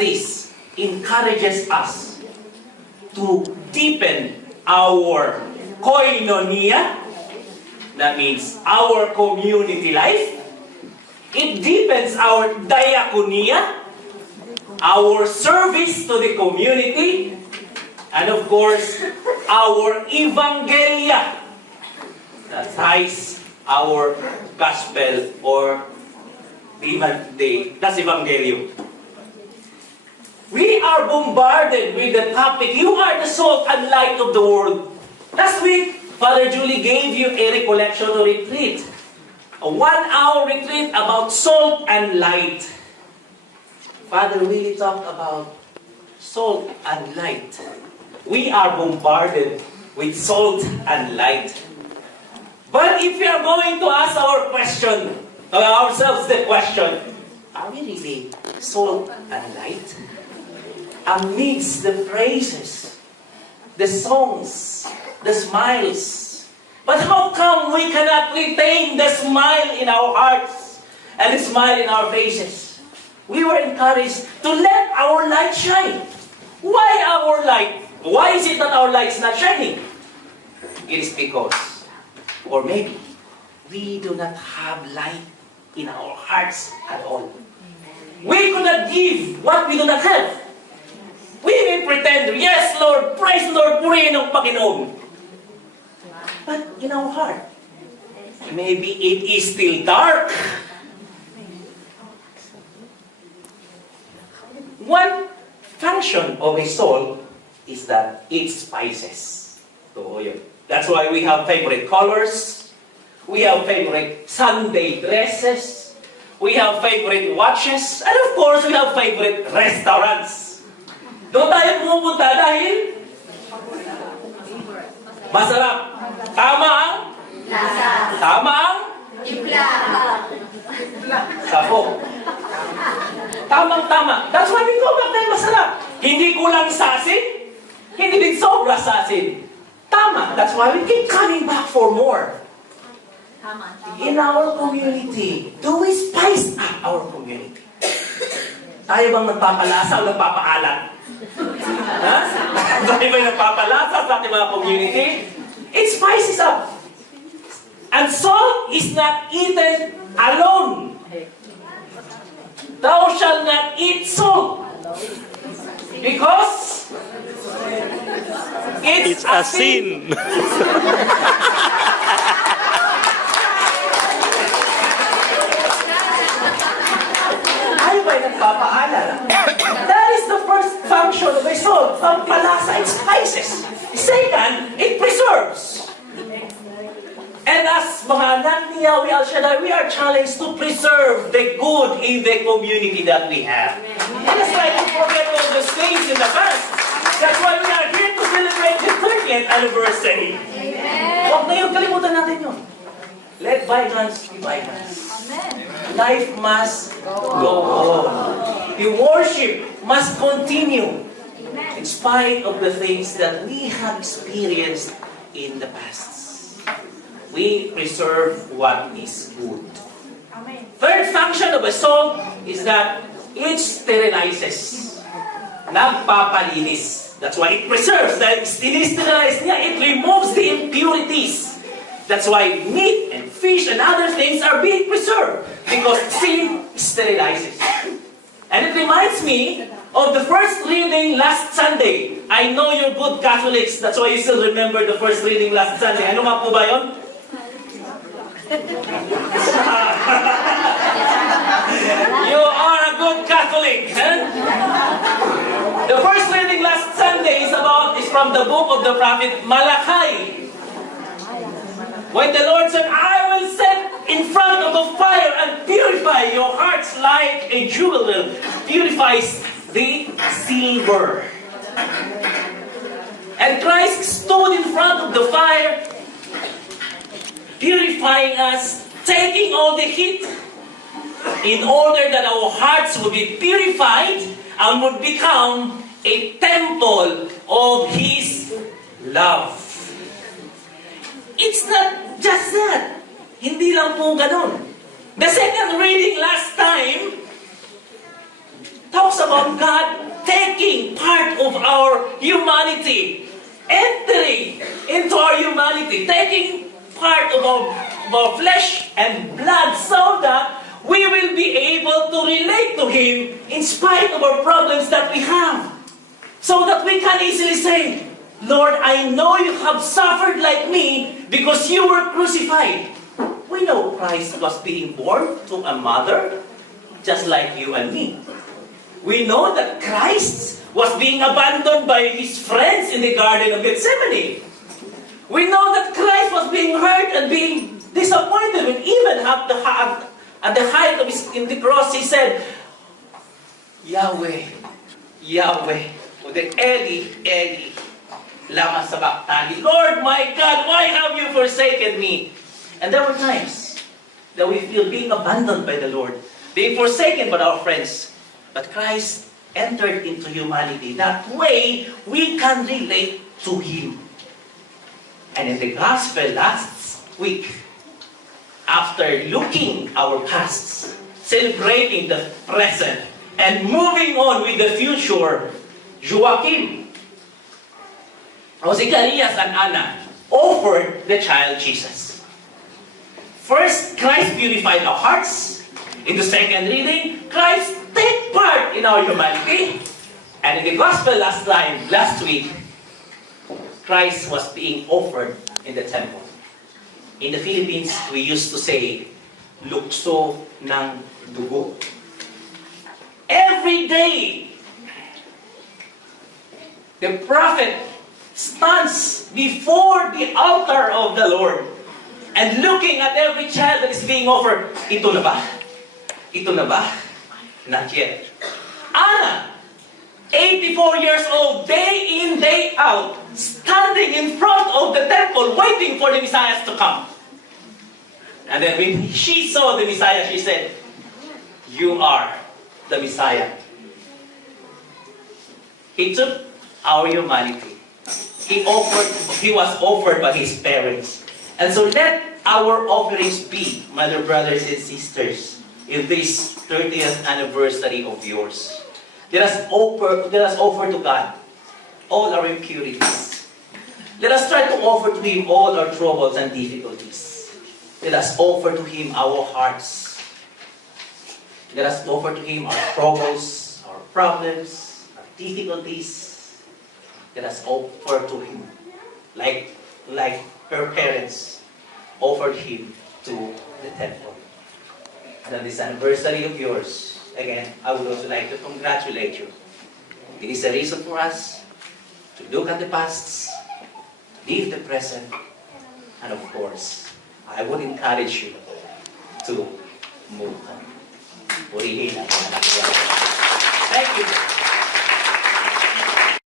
this encourages us to deepen our koinonia, that means our community life. It deepens our diakonia, our service to the community, and of course, our evangelia. That ties our gospel or that's evangelium. We are bombarded with the topic, you are the salt and light of the world. Last week, Father Julie gave you a recollection or retreat. A 1-hour retreat about salt and light. Father really talked about salt and light. We are bombarded with salt and light. But if we are going to ask ourselves the question, are we really salt and light? Amidst the praises, the songs, the smiles. But how come we cannot retain the smile in our hearts and the smile in our faces? We were encouraged to let our light shine. Why our light? Why is it that our light is not shining? It is because, or maybe, we do not have light in our hearts at all. We could not give what we do not have. We may pretend, yes Lord, praise Lord, purihin ang Panginoon. But in our heart, maybe it is still dark. One function of a salt is that it spices. So, that's why we have favorite colors. We have favorite Sunday dresses. We have favorite watches. And of course, we have favorite restaurants. Doon tayo pumupunta dahil masarap. Tama ang lasa. Tama ang impla. Sabog. Tamang-tama. That's why we go back dahil masarap. Hindi kulang sa asin. Hindi din sobra sa asin. Tama. That's why we keep coming back for more. In our community, do we spice up our community? Tayo bang nagpapalasa o nagpapaalat? Ha? Tayo bang nagpapalasa sa ating mga community? It spices up. And salt is not eaten alone. Thou shalt not eat salt. Because it's a sin. Tayo ba'y nagpapaalala? That is the first function of a salt. Pampalasa, it spices. Second, it preserves. And as mga Nagniyawi Al Shaddai, we are challenged to preserve the good in the community that we have. And let's try to forget all the things in the past. That's why we are here to celebrate the 30th anniversary. Huwag na yun, kalimutan natin yun. Let bygones be bygones. Life must go on. The worship must continue in spite of the things that we have experienced in the past. We preserve what is good. Third function of a salt is that it sterilizes. Nagpapalinis. That's why it preserves. That it niya, it removes the impurities. That's why meat and fish and other things are being preserved. Because sin sterilizes. And it reminds me of the first reading last Sunday. I know you're good Catholics. That's why you still remember the first reading last Sunday. Ano nga po ba yun? You are a good Catholic. Huh? The first reading last Sunday is from the book of the prophet Malachi. When the Lord said, I will set in front of the fire and purify your hearts like a jeweler purifies the silver. And Christ stood in front of the fire, purifying us, taking all the heat, in order that our hearts would be purified and would become a temple of His love. It's not just that. Hindi lang po ganun. The second reading last time, talks about God taking part of our humanity, entering into our humanity, taking part of our flesh and blood so that we will be able to relate to Him in spite of our problems that we have. So that we can easily say, Lord, I know you have suffered like me because you were crucified. We know Christ was being born to a mother, just like you and me. We know that Christ was being abandoned by His friends in the Garden of Gethsemane. We know that Christ was being hurt and being disappointed, and even at the height of in the cross, He said, Yahweh, Yahweh, o the Eli, Eli, lama sabachthani. Lord, my God, why have you forsaken me? And there were times that we feel being abandoned by the Lord, being forsaken by our friends. But Christ entered into humanity. That way, we can relate to Him. And in the gospel last week, after looking our pasts, celebrating the present, and moving on with the future, Joachim, Zacharias, and Anna offered the child Jesus. First, Christ purified our hearts. In the second reading, Christ take part in our humanity. And in the gospel last week, Christ was being offered in the temple. In the Philippines, we used to say, lukso ng dugo. Every day, the prophet stands before the altar of the Lord and looking at every child that is being offered. Ito na ba? Ito na ba? Not yet. Anna, 84 years old, day in, day out, standing in front of the temple, waiting for the Messiah to come. And then when she saw the Messiah, she said, you are the Messiah. He took our humanity. He was offered by His parents. And so let our offerings be, my dear brothers and sisters, in this 30th anniversary of yours. Let us offer to God all our impurities. Let us try to offer to Him all our troubles and difficulties. Let us offer to Him our hearts. Let us offer to Him our troubles, our problems, our difficulties. Let us offer to Him like her parents offered Him to the temple. And on this anniversary of yours, again, I would also like to congratulate you. It is a reason for us to look at the past, to live the present, and of course, I would encourage you to move on. Purihin ang mga nagawa. Thank you.